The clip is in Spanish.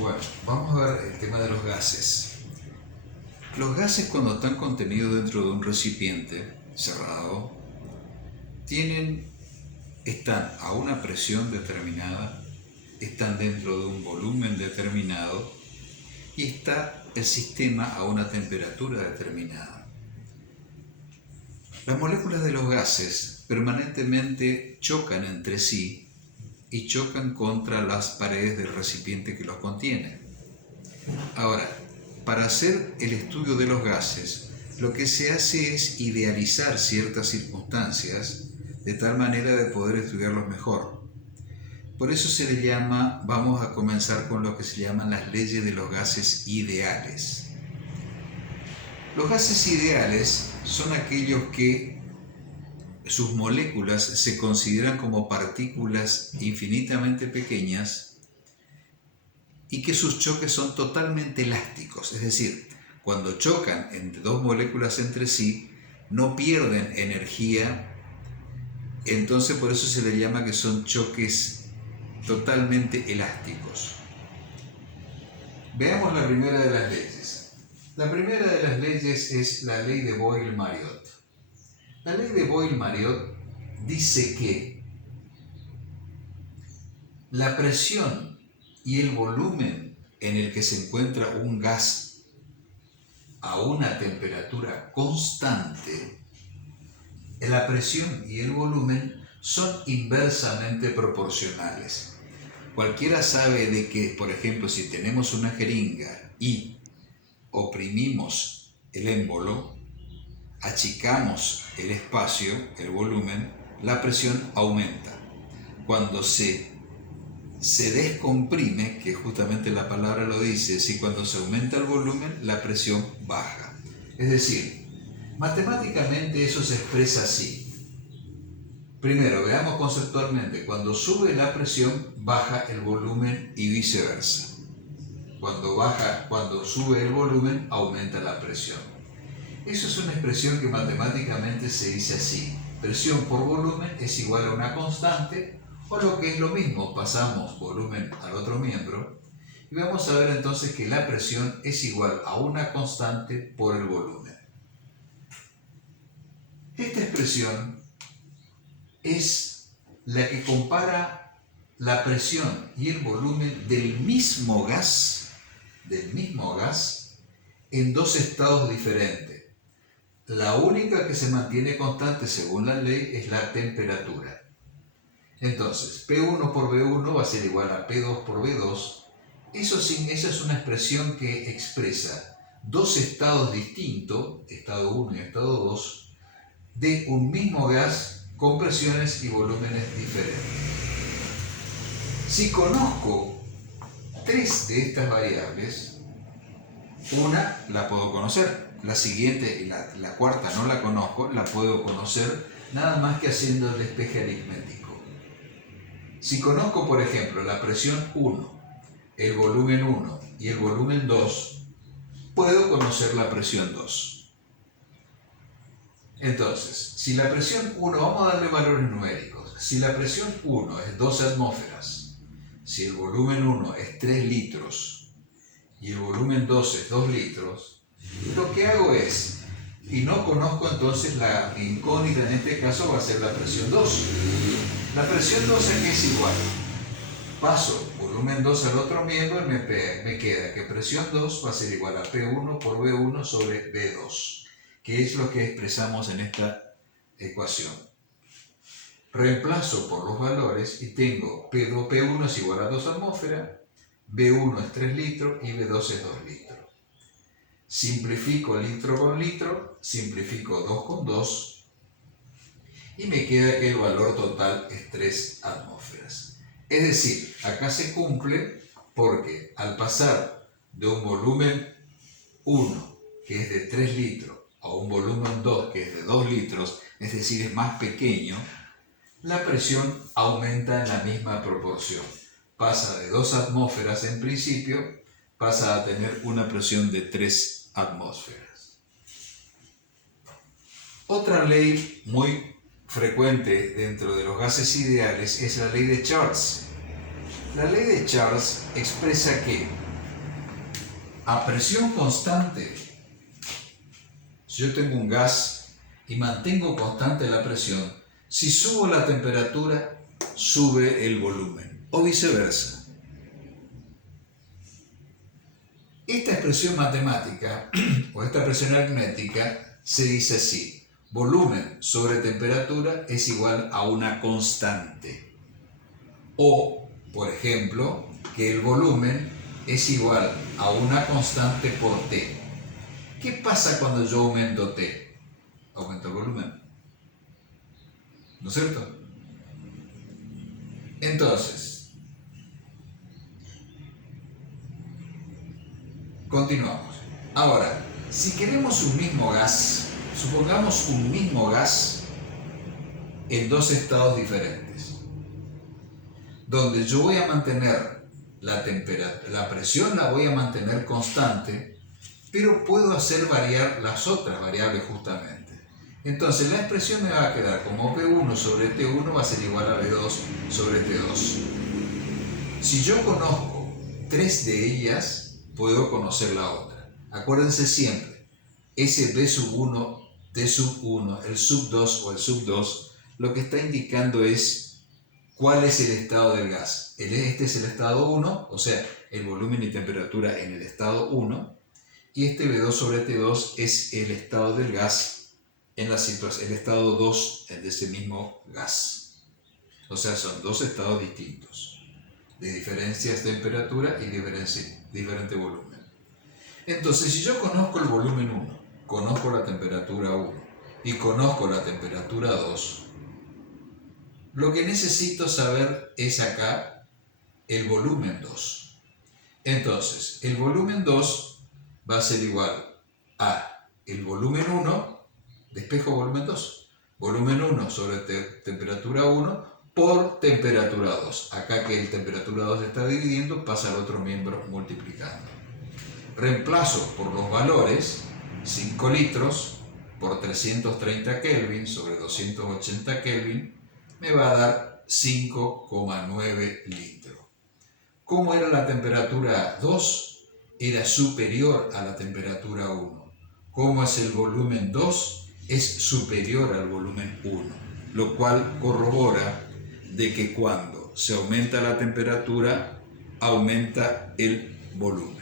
Bueno, vamos a ver el tema de los gases. Los gases, cuando están contenidos dentro de un recipiente cerrado, están a una presión determinada, están dentro de un volumen determinado y está el sistema a una temperatura determinada. Las moléculas de los gases permanentemente chocan entre sí y chocan contra las paredes del recipiente que los contiene. Ahora, para hacer el estudio de los gases, lo que se hace es idealizar ciertas circunstancias de tal manera de poder estudiarlos mejor. Por eso se le llama, vamos a comenzar con lo que se llaman las leyes de los gases ideales. Los gases ideales son aquellos que sus moléculas se consideran como partículas infinitamente pequeñas y que sus choques son totalmente elásticos, es decir, cuando chocan entre dos moléculas entre sí, no pierden energía, entonces por eso se le llama que son choques totalmente elásticos. Veamos la primera de las leyes. La primera de las leyes es la ley de Boyle-Mariotte. La ley de Boyle-Mariotte dice que la presión y el volumen en el que se encuentra un gas a una temperatura constante, la presión y el volumen son inversamente proporcionales. Cualquiera sabe de que, por ejemplo, si tenemos una jeringa y oprimimos el émbolo, achicamos el espacio, el volumen, la presión aumenta. Cuando se descomprime, que justamente la palabra lo dice, si cuando se aumenta el volumen, la presión baja. Es decir, matemáticamente eso se expresa así. Primero, veamos conceptualmente, cuando sube la presión, baja el volumen y viceversa. Cuando sube el volumen, aumenta la presión. Eso es una expresión que matemáticamente se dice así. Presión por volumen es igual a una constante, o lo que es lo mismo, pasamos volumen al otro miembro, y vamos a ver entonces que la presión es igual a una constante por el volumen. Esta expresión es la que compara la presión y el volumen del mismo gas en dos estados diferentes. La única que se mantiene constante según la ley es la temperatura. Entonces, P1 por V1 va a ser igual a P2 por V2. Eso es una expresión que expresa dos estados distintos, estado 1 y estado 2, de un mismo gas con presiones y volúmenes diferentes. Si conozco tres de estas variables, una la puedo conocer. La siguiente y la cuarta no la conozco, la puedo conocer nada más que haciendo el despeje aritmético. Si conozco, por ejemplo, la presión 1, el volumen 1 y el volumen 2, puedo conocer la presión 2. Entonces, si la presión 1, vamos a darle valores numéricos. Si la presión 1 es 12 atmósferas, si el volumen 1 es 3 litros y el volumen 2 es 2 litros, lo que hago es, y no conozco entonces la incógnita, en este caso va a ser la presión 2. La presión 2 aquí es igual. Paso volumen 2 al otro miembro y me queda que presión 2 va a ser igual a P1 por V1 sobre V2, que es lo que expresamos en esta ecuación. Reemplazo por los valores y tengo P1 es igual a 2 atmósferas, V1 es 3 litros y V2 es 2 litros. Simplifico litro con litro, simplifico 2 con 2 y me queda que el valor total es 3 atmósferas. Es decir, acá se cumple porque al pasar de un volumen 1, que es de 3 litros, a un volumen 2, que es de 2 litros, es decir, es más pequeño, la presión aumenta en la misma proporción. Pasa de 2 atmósferas en principio, pasa a tener una presión de 3 atmósferas. Otra ley muy frecuente dentro de los gases ideales es la ley de Charles. La ley de Charles expresa que A presión constante, si yo tengo un gas y mantengo constante la presión, si subo la temperatura, sube el volumen, o viceversa. Esta expresión matemática, o esta expresión aritmética, se dice así: volumen sobre temperatura es igual a una constante. O, por ejemplo, que el volumen es igual a una constante por T. ¿Qué pasa cuando yo aumento T? Aumento el volumen, ¿no es cierto? Entonces, continuamos. Ahora, si queremos un mismo gas, supongamos un mismo gas en dos estados diferentes, donde yo voy a mantener la presión la voy a mantener constante, pero puedo hacer variar las otras variables justamente. Entonces la expresión me va a quedar como P1 sobre T1 va a ser igual a B2 sobre T2. Si yo conozco tres de ellas, puedo conocer la otra. Acuérdense siempre, ese B sub 1, T sub 1, el sub 2 o el sub 2, lo que está indicando es cuál es el estado del gas. Este es el estado 1, o sea, el volumen y temperatura en el estado 1, y este B2 sobre T2 es el estado del gas en la situación, el estado 2 de ese mismo gas. O sea, son dos estados distintos, de diferencias de temperatura y diferente volumen. Entonces, si yo conozco el volumen 1, conozco la temperatura 1 y conozco la temperatura 2, lo que necesito saber es acá el volumen 2. Entonces, el volumen 2 va a ser igual a el volumen 1, despejo volumen 2. Volumen 1 sobre temperatura 1 por temperatura 2. Acá que el temperatura 2 está dividiendo, pasa al otro miembro multiplicando. Reemplazo por los valores 5 litros por 330 Kelvin sobre 280 Kelvin, me va a dar 5,9 litros. ¿Cómo era la temperatura 2? Era superior a la temperatura 1. ¿Cómo es el volumen 2? Es superior al volumen 1, lo cual corrobora de que cuando se aumenta la temperatura, aumenta el volumen.